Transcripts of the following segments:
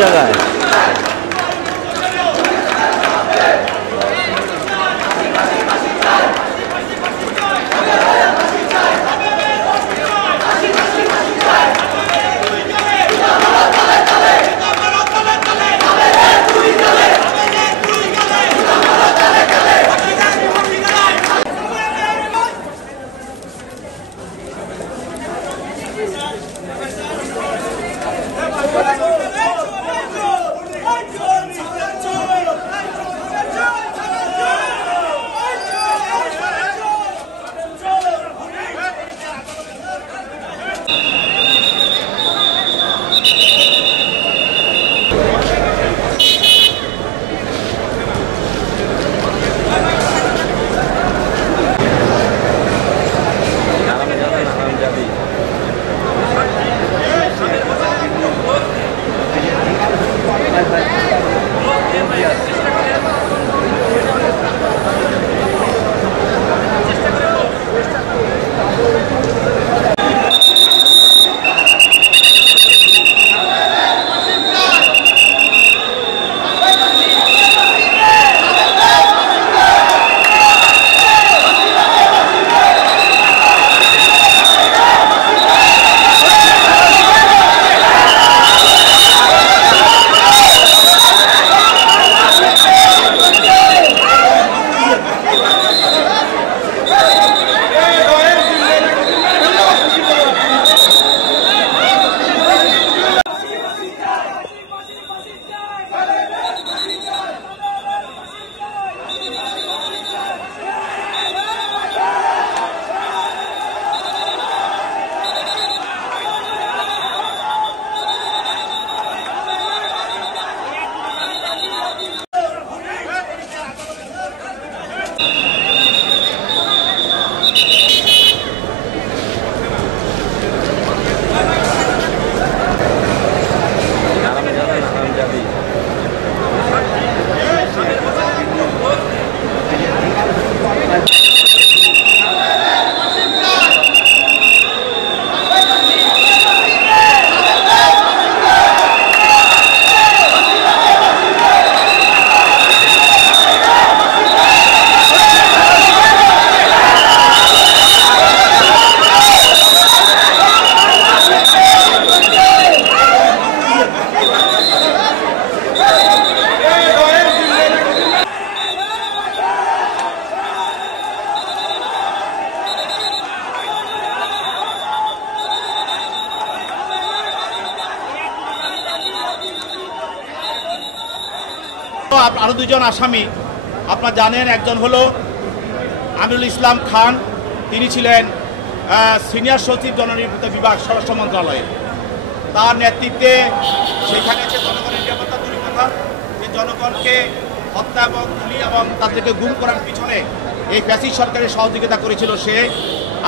জায়গায়? আরো দুজন আসামি আপনারা জানেন, একজন হলো আমিরুল ইসলাম খান, তিনি ছিলেন সিনিয়র সচিব জননিরাপত্তা বিভাগ স্বরাষ্ট্র মন্ত্রণালয়ে। তার নেতৃত্বে সেখানে যে জনগণের নিরাপত্তা তৈরি কথা, যে জনগণকে হত্যা এবং গুলি এবং তাদেরকে গুম করার পিছনে এই ফ্যাসিস্ট সরকারের সহযোগিতা করেছিল সে।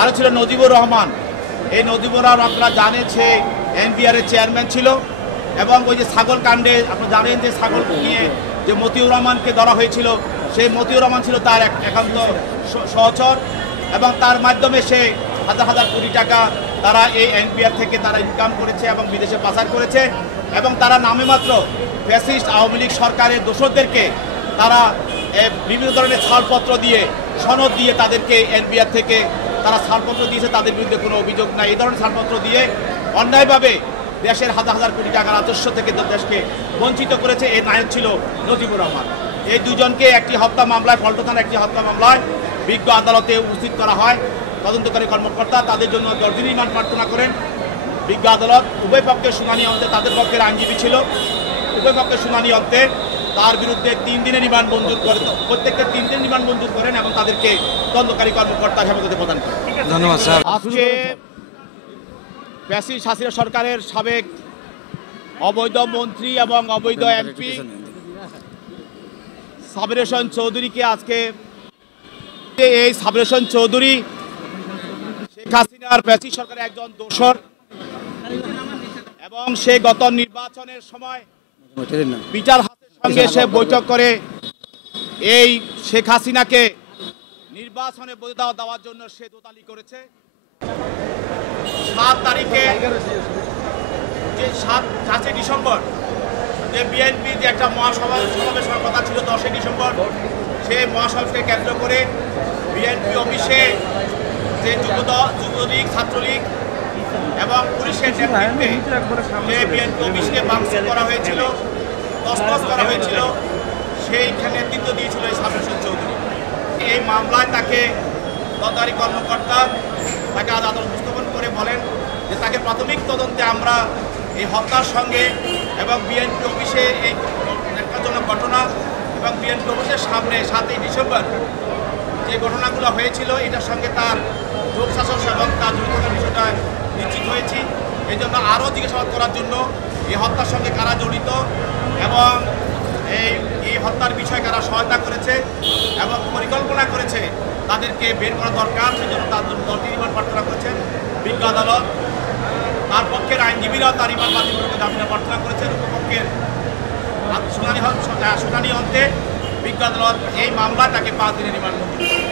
আরও ছিল নজিবুর রহমান। এই নজিবুর রহমান আপনারা জানেন সে এনবিআরের চেয়ারম্যান ছিল এবং ওই যে ছাগল কাণ্ডে আপনারা জানেন যে ছাগল নিয়ে যে মতিউর রহমানকে ধরা হয়েছিল, সেই মতিউর রহমান ছিল তার একান্ত সহচর এবং তার মাধ্যমে সে হাজার হাজার কোটি টাকা তারা এই এনপিআর থেকে তারা ইনকাম করেছে এবং বিদেশে পাচার করেছে এবং তারা নামে মাত্র ফ্যাসিস্ট আওয়ামী লীগ সরকারের দোসরদেরকে তারা বিভিন্ন ধরনের ছাড়পত্র দিয়ে সনদ দিয়ে তাদেরকে এনপিআর থেকে তারা ছাড়পত্র দিয়েছে, তাদের বিরুদ্ধে কোনো অভিযোগ নাই। এই ধরনের ছাড়পত্র দিয়ে অন্যায়ভাবে দেশের হাজার হাজার কোটি টাকা রাজস্ব থেকে দেশকে বঞ্চিত করেছে। এর নায়ক ছিল নজিবুর রহমান। এই দুজনকে একটি হত্যা মামলায়, পল্টন থানার একটি হত্যা মামলায় বিজ্ঞ আদালতে উপস্থিত করা হয়। তদন্তকারী কর্মকর্তা তাদের জন্য 10 দিন রিমান্ড প্রার্থনা করেন। বিজ্ঞ আদালত উভয় পক্ষের শুনানি অন্তে, তাদের পক্ষের আইনজীবী ছিল, উভয় পক্ষের শুনানি অন্তে তার বিরুদ্ধে 3 দিনের রিমান্ড মঞ্জুর করে, প্রত্যেককে 3 দিন রিমান্ড মঞ্জুর করেন এবং তাদেরকে তদন্তকারী কর্মকর্তা হেফাজতে প্রদান করেন। ধন্যবাদ স্যার। আজকে ফ্যাসিস্ট হাসিনা সরকারের সাবেক অবৈধ মন্ত্রী এবং অবৈধ এমপি সাবির হোসেন চৌধুরীকে আজকে এই সাবির হোসেন চৌধুরী শেখ হাসিনার ফ্যাসিস্ট সরকারের একজন দোসর এবং সে গত নির্বাচনের সময় পিটার হাসের সঙ্গে সে বৈঠক করে এই শেখ হাসিনাকে নির্বাচনে বৈধতা দেওয়ার জন্য সে দোতালি করেছে। 7 তারিখে যে 7 ডিসেম্বর যে বিএনপি যে একটা সমাবেশ হওয়ার কথা ছিল 10ই ডিসেম্বর, সেই মহাসমাবেশকে কেন্দ্র করে বিএনপি অফিসে যে যুবলীগ, ছাত্রলীগ এবং পুলিশের নেতৃত্বে যে বিএনপি অফিসকে ভাঙচুর করা হয়েছিল, তছনছ করা হয়েছিল, সেইখানে নেতৃত্ব দিয়েছিল এই সাবির হোসেন চৌধুরী। এই মামলায় তাকে তদন্তকারী কর্মকর্তা তাকে আদালত উপস্থাপন করে বলেন যে তাকে প্রাথমিক তদন্তে আমরা এই হত্যার সঙ্গে এবং বিএনপি অফিসে এই ন্যাক্কারজনক ঘটনা এবং বিএনপি অফিসের সামনে 7ই ডিসেম্বর যে ঘটনাগুলো হয়েছিল এটার সঙ্গে তার যোগশাসন এবং তার জড়িততার বিষয়টা নিশ্চিত হয়েছি। এই জন্য আরও জিজ্ঞাসাবাদ করার জন্য এই হত্যার সঙ্গে কারা জড়িত এবং এই হত্যার বিষয়ে কারা সহায়তা করেছে এবং পরিকল্পনা করেছে তাদেরকে বের করা দরকার। সেই জন্য তার জন্য 10টি রিমান্ড প্রার্থনা করেছেন বিজ্ঞ আদালত। তার পক্ষের আইনজীবীরাও তার রিমান্ড বাতিল করে জামিন প্রার্থনা করেছেন। পক্ষের শুনানি অন্তে বিজ্ঞ আদালত এই মামলায় তাকে 5 দিনের রিমান্ড মঞ্জুর করেছেন।